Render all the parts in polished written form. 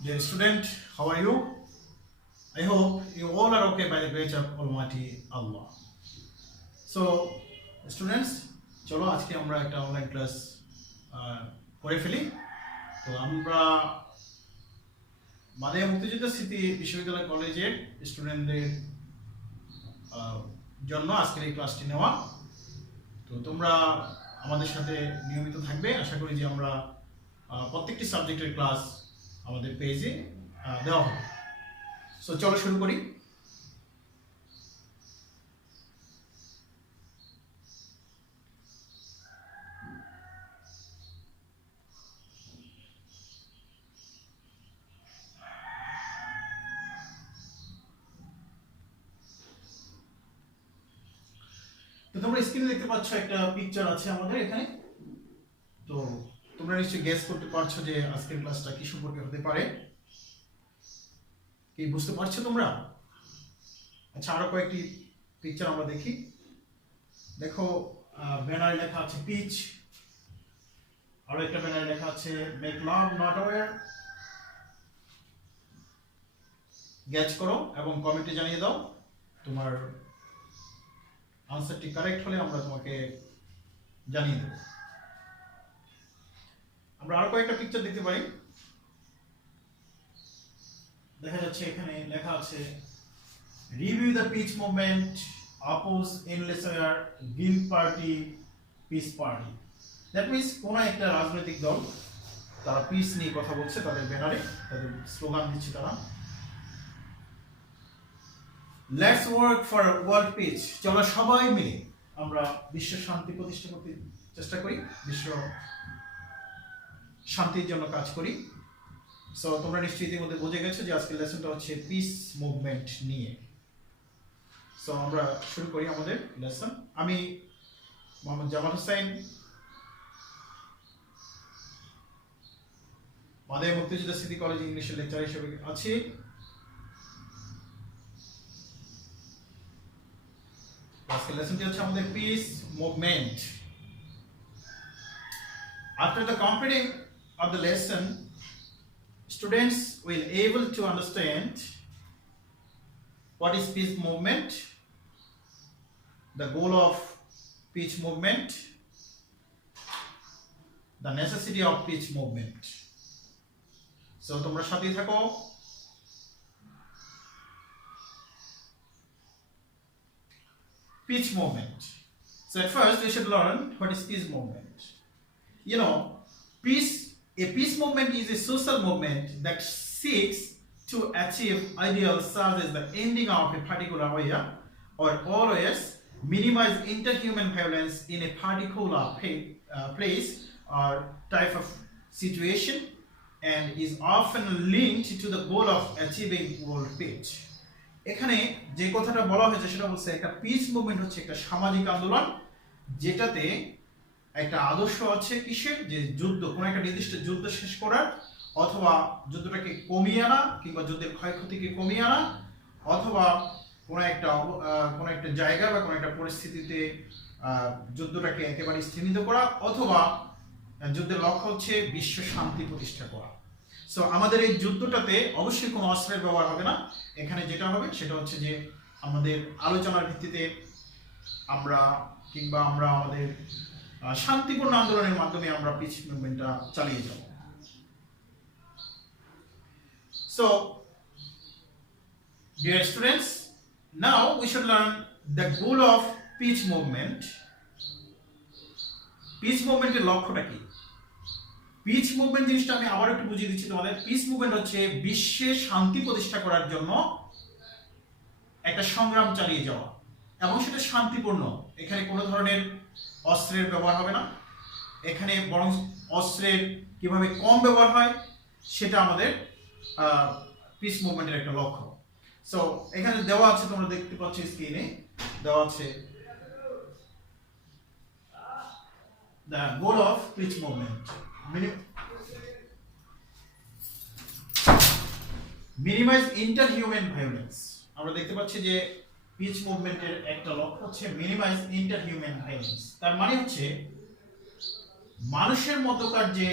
Dear student, how are you? I hope you all are okay by the grace of Almighty Allah. So, students, চলো আজকে আমরা একটা online class করে ফেলি। তো আমরা মাদায়া মুক্তিযোদ্ধা স্মৃতি বিশ্ববিদ্যালয় কলেজের স্টুডেন্টদের জন্য আজকের এই ক্লাসটি নেওয়া। তো তোমরা আমাদের সাথে নিয়মিত থাকবে। আশা করি যে আমরা প্রত্যেকটি সাবজেক্টের ক্লাস আমাদের পেজে দেওয়া হবে। সো চলো শুরু করি। তো তোমরা স্ক্রিনে দেখতে পাচ্ছ একটা পিকচার আছে আমাদের এখানে। তো তোমরা নিশ্চয়ই গেস করতে পারছো যে আজকের ক্লাসটা কি সম্পর্কে হতে পারে। কি বুঝতে পারছো তোমরা? আচ্ছা, আরো কয়েকটি পিকচার আমরা দেখি। দেখো, ব্যানারে লেখা আছে পিচ, আরো একটা ব্যানারে লেখা আছে মেক লাভ নট অ্যাওয়্যার। গ্যাচ করো এবং কমেন্টে জানিয়ে দাও তোমার আনসারটি কারেক্ট হলে আমরা তোমাকে জানিয়ে দেব। আমরা আরো কয়েকটা পিকচার দেখতে পাই। দেখা যাচ্ছে এখানে লেখা আছে review the peace movement, oppose endless war, green party, peace party. That means কোন একটা রাজনৈতিক দল তারা পিস নিয়ে কথা বলছে, তাদের ব্যানারে তাদের স্লোগান দিচ্ছে তারা। Let's work for world peace, চলো সবাই মিলে আমরা বিশ্ব শান্তি প্রতিষ্ঠা করতে চেষ্টা করি, বিশ্ব শান্তির জন্য কাজ করি। সো তোমরা নিশ্চয়ই ইতিমধ্যে বুঝে গেছো যে আজকের লেসনটা হচ্ছে পিস মুভমেন্ট নিয়ে। সো আমরা শুরু করি আমাদের লেসন। আমি মোহাম্মদ জামাল হোসেন, মাদায়া মুক্তিযোদ্ধা স্মৃতি কলেজ ইংলিশের লেকচার হিসেবে আছি। আজকের লেসনটি হচ্ছে আমাদের piece movement. After the completing of the lesson, students will able to understand what is peace movement, the goal of peace movement, the necessity of peace movement. So তোমরা সাথে থাকো। Peace movement. So at first we should learn what is peace movement. You know, a peace movement is a social movement that seeks to achieve ideals such as the ending of a particular area or always minimize interhuman violence in a particular place or type of situation, and is often linked to the goal of achieving world peace. এখানে যে কথাটা বলা হয়েছে সেটা হচ্ছে একটা piece movement হচ্ছে একটা সামাজিক আন্দোলন যেটাতে একটা আদর্শ আছে কিসের, যে যুদ্ধ, কোন একটা নির্দিষ্ট যুদ্ধ শেষ করার, অথবা যুদ্ধটাকে কমিয়ে আনা, কিংবা যুদ্ধের ক্ষয়ক্ষতিকে কমিয়ে আনা, অথবা কোন একটা জায়গা বা কোন একটা পরিস্থিতিতে যুদ্ধটাকে একেবারে স্থিমিত করা, অথবা যুদ্ধের লক্ষ্য হচ্ছে বিশ্ব শান্তি প্রতিষ্ঠা করা। সো আমাদের এই যুদ্ধটাতে অবশ্যই কোনো অস্ত্রের ব্যবহার হবে না। এখানে যেটা হবে সেটা হচ্ছে যে আমাদের আলোচনার ভিত্তিতে আমরা আমাদের শান্তিপূর্ণ আন্দোলনের মাধ্যমে আমরা পিস মুভমেন্টটা চালিয়ে যাব। So dear students, now we should learn the goal of peace movement. Peace মুভমেন্টের লক্ষ্যটা কি? পিস মুভমেন্ট জিনিসটা আমি আবার একটু বুঝিয়ে দিচ্ছি তোমাদের। পিস মুভমেন্ট হচ্ছে বিশ্বে শান্তি প্রতিষ্ঠা করার জন্য একটা সংগ্রাম চালিয়ে যাওয়া, এবং সেটা শান্তিপূর্ণ। এখানে কোনো ধরনের অস্ত্রের ব্যবহার হবে না। এখানে বরং অস্ত্রের কিভাবে কম ব্যবহার হয় সেটা আমাদের পিস মুভমেন্টের একটা লক্ষ্য। সো এখানে দেওয়া আছে, তোমরা দেখতে পাচ্ছ স্ক্রিনে দেওয়া আছে the goal of peace movement. Minimize interhuman violence. আমরা দেখতে পাচ্ছি যে পিচ মুভমেন্টের একটা লক্ষ্য হচ্ছে মিনিমাইজ ইন্টারহিউম্যান ভায়োলেন্স। তার মানে হচ্ছে মানুষের মধ্যকার যে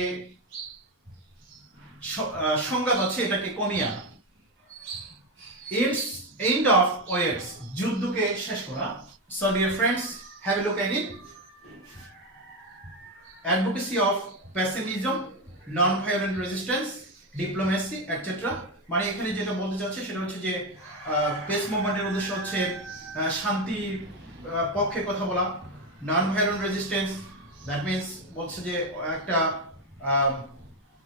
সংঘাত আছে এটাকে কমিয়ে আনা। এন্ড অফ ওয়ার্স, যুদ্ধকে শেষ করা। So dear friends, have a look again. Advocacy of pacifism, non violent resistance, diplomacy et cetera. মানে এখানে যেটা বলতে চাচ্ছে সেটা হচ্ছে যে পেস মুভমেন্টের উদ্দেশ্য হচ্ছে শান্তির পক্ষে কথা বলা। নন ভায়োলেন্ট রেজিস্ট্যান্স, দ্যাট মিনস বলছে যে একটা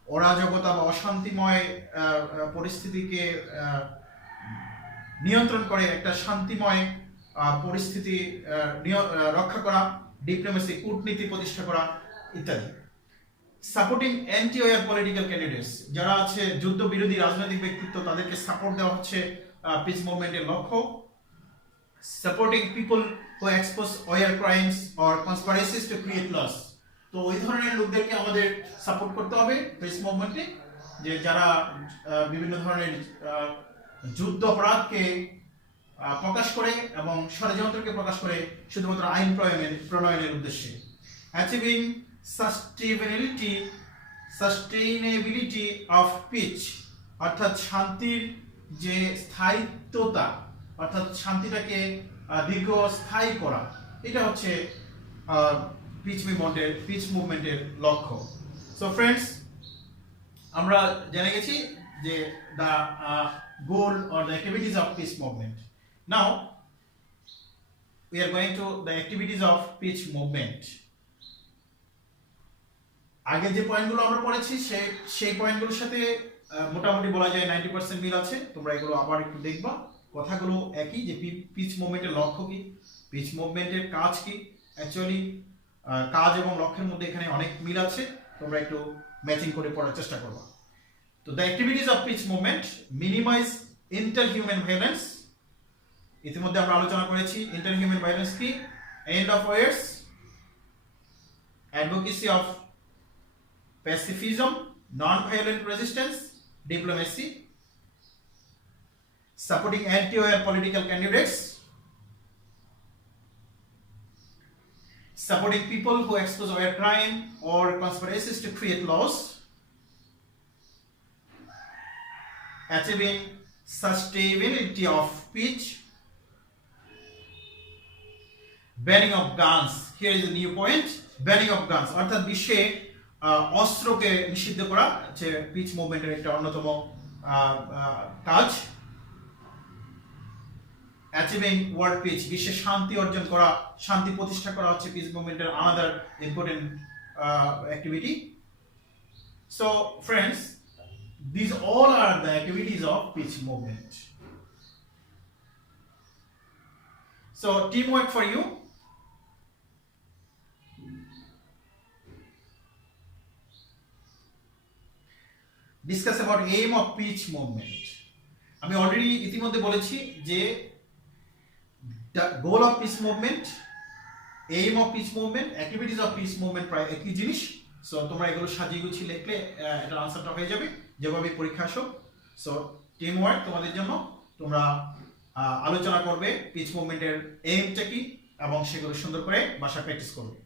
অরাজকতা বা অশান্তিময় পরিস্থিতিকে নিয়ন্ত্রণ করে একটা শান্তিময় পরিস্থিতি রক্ষা করা। ডিপ্লোমেসি, কূটনীতি প্রতিষ্ঠা করা ইত্যাদি। Supporting anti war political candidates, যারা আছে যুদ্ধ বিরোধী রাজনৈতিক ব্যক্তিত্ব, তাদেরকে সাপোর্ট দেওয়া হচ্ছে পিস মুভমেন্টের লক্ষ্য। Supporting people who expose war crimes or conspiracies to create loss. তো ওই ধরনের লোকদেরকে আমাদের সাপোর্ট করতে হবে পিস মুভমেন্টে, যে যারা বিভিন্ন ধরনের যুদ্ধ অপরাধকে প্রকাশ করে এবং ষড়যন্ত্রকে প্রকাশ করে শুধুমাত্র আইন প্রণয়নের উদ্দেশ্যে। অ্যাচিভিং সাস্টেইনেবিলিটি অফ পিচ, অর্থাৎ শান্তির যে স্থায়িত্বতা, অর্থাৎ শান্তিটাকে দীর্ঘস্থায়ী করা, এটা হচ্ছে পিচ মুভমেন্টের লক্ষ্য। সো ফ্রেন্ডস, আমরা জেনে গেছি যে the goal or the activities of peace movement. Now we are going to the activities of peace movement. আগে যে পয়েন্টগুলো আমরা পড়েছি সেই পয়েন্টগুলোর সাথে মোটামুটি বলা যায় 90% মিল আছে। তোমরা এগুলো আবার একটু দেখবা, কথাগুলো একই, যে পিচ মুভমেন্টের লক্ষ্য কি, পিচ মুভমেন্টের কাজ কি। অ্যাকচুয়ালি কাজ এবং লক্ষ্যের মধ্যে এখানে অনেক মিল আছে, তোমরা একটু ম্যাচিং করে পড়ার চেষ্টা করবা। তো the activities of peace movement: minimize interhuman violence, ইতিমধ্যে আমরা আলোচনা করেছি ইন্টারহিউম্যান ভায়োলেন্স কি। End of wars, advocacy of pacifism, non violent resistance, diplomacy, supporting anti war political candidates, supporting people who expose war crime or conspiracies to create laws, achieving sustainability of peace, banning of guns. Here is a new point, banning of guns, অর্থাৎ বিশ্বে অস্ত্রকে নিষিদ্ধ করা হচ্ছে peace মুভমেন্টের একটা অন্যতম কাজ। Achieving world pitch, বিশ্বে শান্তি অর্জন করা, শান্তি প্রতিষ্ঠা করা হচ্ছে পিচ মুভমেন্টের another important activity. So friends, these all are the activities of peace movement. So teamwork for you. Discuss about aim of peace movement. আমি অলরেডি ইতিমধ্যে বলেছি যে the goal of peace movement, aim of peace movement, activities of peace movement প্রায় একই জিনিস। So তোমরা এগুলো সাজিয়ে গুছিয়ে লিখলে এটা আনসারটা হয়ে যাবে যেভাবে পরীক্ষা আসো। সো টিম ওয়ার্ক তোমাদের জন্য, তোমরা আলোচনা করবে পিচ মুভমেন্টের এইমটা কি এবং সেগুলো সুন্দর করে বাসায় প্র্যাকটিস করবে,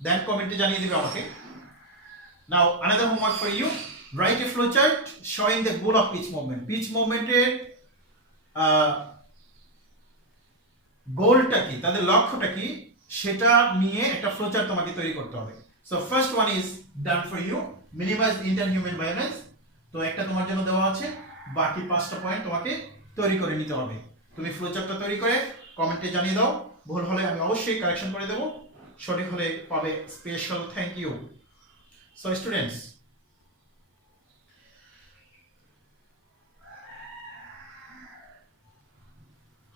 দেন কমেন্টে জানিয়ে দিবে আমাকে। নাও another homework for you, write a flowchart showing the goal of pitch movement. Peace মুভমেন্টের গোলটা কি, তাদের লক্ষ্যটা কি, সেটা নিয়ে একটা ফ্লোচার্ট তোমাকে তৈরি করতে হবে। So first one is done for you, minimize interhuman violence. তো একটা তোমার জন্য দেওয়া আছে, বাকি 5টা পয়েন্ট তোমাকে তৈরি করে নিতে হবে। তুমি ফ্লোচার্টটা তৈরি করে কমেন্টে জানিয়ে দাও, ভুল হলে আমি অবশ্যই কারেকশন করে দেবো, সঠিক হলে পাবে special thank you. So students,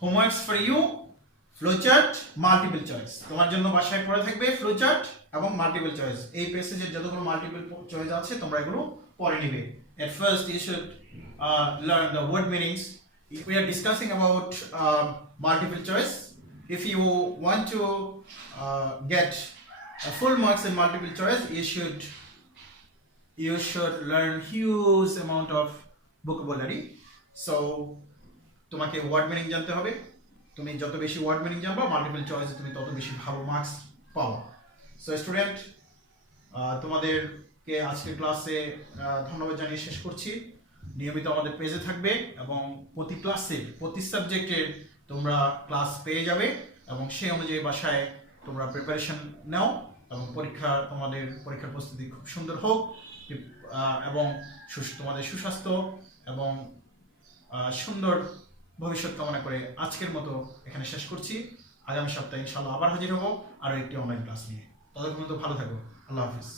homeworks for you, flowchart, multiple choice. তোমার জন্য বাসায় পড়ে থাকবে ফ্লোচার্ট এবং মাল্টিপল চয়েস। এই প্যাসেজের যতগুলো মাল্টিপল চয়েস আছে তোমরা এগুলো পড়ে নিবে। At first you should learn the word meanings. We are discussing about multiple choice. If you want to get full marks in multiple choice, you should learn huge amount of vocabulary. So তোমাকে word meaning জানতে হবে। তুমি যত বেশি word meaning জানবা, multiple চয়েসে তুমি তত বেশি ভালো মার্কস পাও। সো স্টুডেন্ট, তোমাদের কে আজকের ক্লাসে ধন্যবাদ জানিয়ে শেষ করছি। নিয়মিত আমাদের পেজে থাকবে এবং প্রতি ক্লাসে প্রতি সাবজেক্টের তোমরা ক্লাস পেয়ে যাবে এবং সেই অনুযায়ী বাসায় তোমরা প্রিপারেশন নাও এবং তোমাদের পরীক্ষার প্রস্তুতি খুব সুন্দর হোক এবং তোমাদের সুস্বাস্থ্য এবং সুন্দর ভবিষ্যৎ কামনা করে আজকের মতো এখানে শেষ করছি। আগামী সপ্তাহে ইনশাআল্লাহ আবার হাজির হব আরও একটি অনলাইন ক্লাস নিয়ে। ততক্ষণ ভালো থাকো। আল্লাহ হাফিজ।